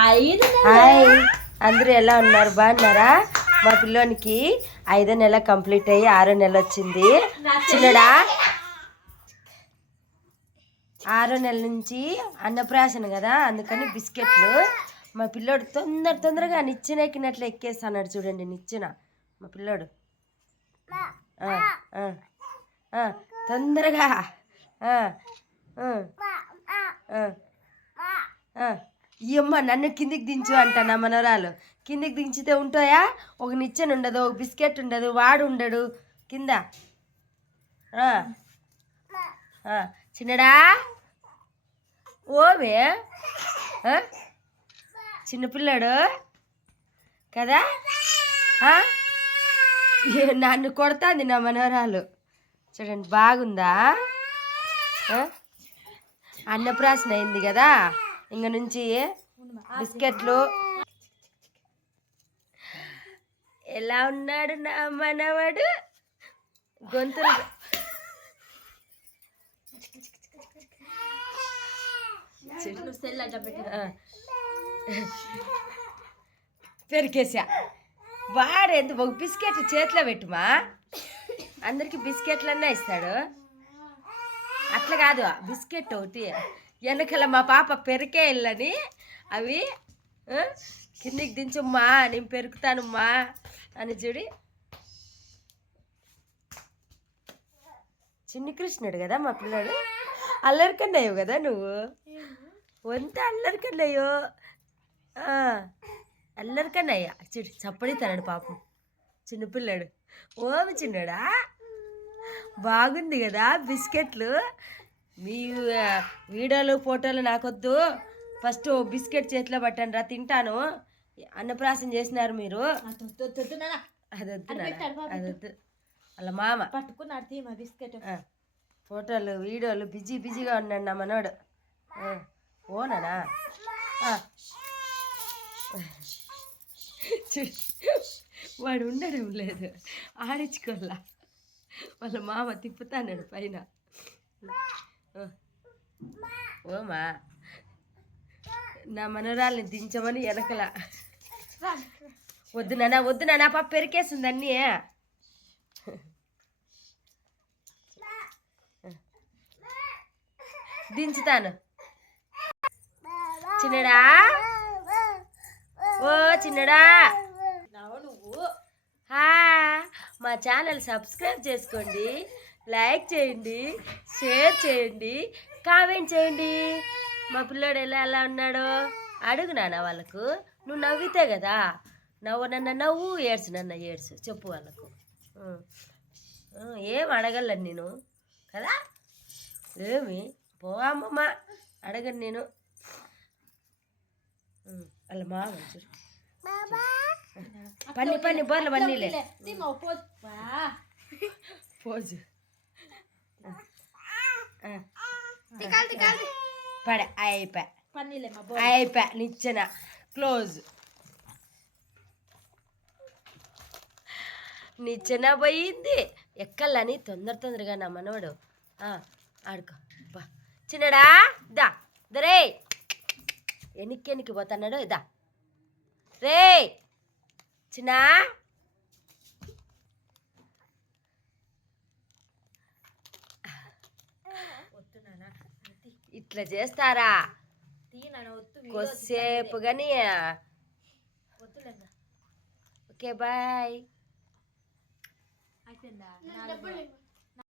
Hi, అందరూ ఎలా ఉన్నారు? బాగున్నారా? మా పిల్లోనికి 5వ నెల కంప్లీట్ అయ్యి 6వ నెల వచ్చింది. చిన్నడా 6వ నెల నుంచి అన్నప్రాసన కదా, అందుకని బిస్కెట్లు. మా పిల్లోడు తొందరగా నిచ్చెన ఎక్కినట్లు ఎక్కేస్తాడు. చూడండి నిచ్చెన మా పిల్లోడు. తొందరగా ఈ అమ్మ నన్ను కిందికి దించు అంట నా మనవరాలు. కిందికి దించితే ఉంటాయా? ఒక నిచ్చెన ఉండదు, ఒక బిస్కెట్ ఉండదు, వాడు ఉండడు కింద. చిన్నడా ఓవే చిన్నపిల్లాడు కదా, నన్ను కొడతాంది నా మనవరాలు. చూడండి బాగుందా? అన్నప్రాసన అయింది కదా, ఇంక నుంచి బిస్కెట్లు. ఎలా ఉన్నాడు నా మనవాడు? గొంతులు పెరికేసా. వాడు ఎందుకు ఒక బిస్కెట్ చేతిలో పెట్టుమా, అందరికి బిస్కెట్లన్నా ఇస్తాడు. అట్లా కాదు, బిస్కెట్ ఒకటి వెనకాల మా పాప పెరికే వెళ్ళని అవి కిందికి దించమ్మా, నేను పెరుకుతానమ్మా అని చూడి. చిన్ని కృష్ణుడు కదా మా పిల్లడు. అల్లరికన్నాయో కదా నువ్వు, వంత అల్లరికన్నాయో, అల్లరికన్నాయ్యా. చూడు చప్పడితాడు పాపం చిన్నపిల్లాడు. ఓమి చిన్నాడా, బాగుంది కదా బిస్కెట్లు. మీ వీడియోలు ఫోటోలు నాకొద్దు, ఫస్ట్ బిస్కెట్ చేతిలో పట్టండి రా, తింటాను. అన్నప్రాసన చేసినారు మీరు, అదొద్దు. అలా మామ పట్టుకున్నాడు బిస్కెట్. ఫోటోలు వీడియోలు బిజీగా ఉన్నాడు నా మనోడు. ఓనా వాడు ఉండడం లేదు, ఆడించుకోవాలా. వాళ్ళ మామ తిప్పుతాడు పైన. ఓమా నా మనరాల్ని దించమని వెనకల. వద్దు నాన్న పాప పెరికేసింది అన్నీ. దించుతాను. చిన్నడా ఓ చిన్నడా, మా ఛానల్ సబ్స్క్రైబ్ చేసుకోండి, లైక్ చేయండి, షేర్ చేయండి, కామెంట్ చేయండి. మా పిల్లోడు ఎలా ఉన్నాడో అడుగు నాన్న వాళ్ళకు. నువ్వు నవ్వితే కదా, నన్ను ఏడ్చు చెప్పు వాళ్ళకు. ఏం అడగలను నేను కదా, ఏమి పోవమ్మమ్మ అడగను నేను. వాళ్ళ మామ పన్ని బోర్లు పన్నీలే పోజు పడ అయిపోయా నిచ్చెన క్లోజ్. నిచ్చెన పోయింది ఎక్కలని తొందరగా నా మనవాడు. ఆడుకో చిన్నడా, దరే ఎనికి పోతున్నాడు. రే చిన్న ఇట్లా చేస్తారా కొద్దిసేపు కానీ. Okay bye.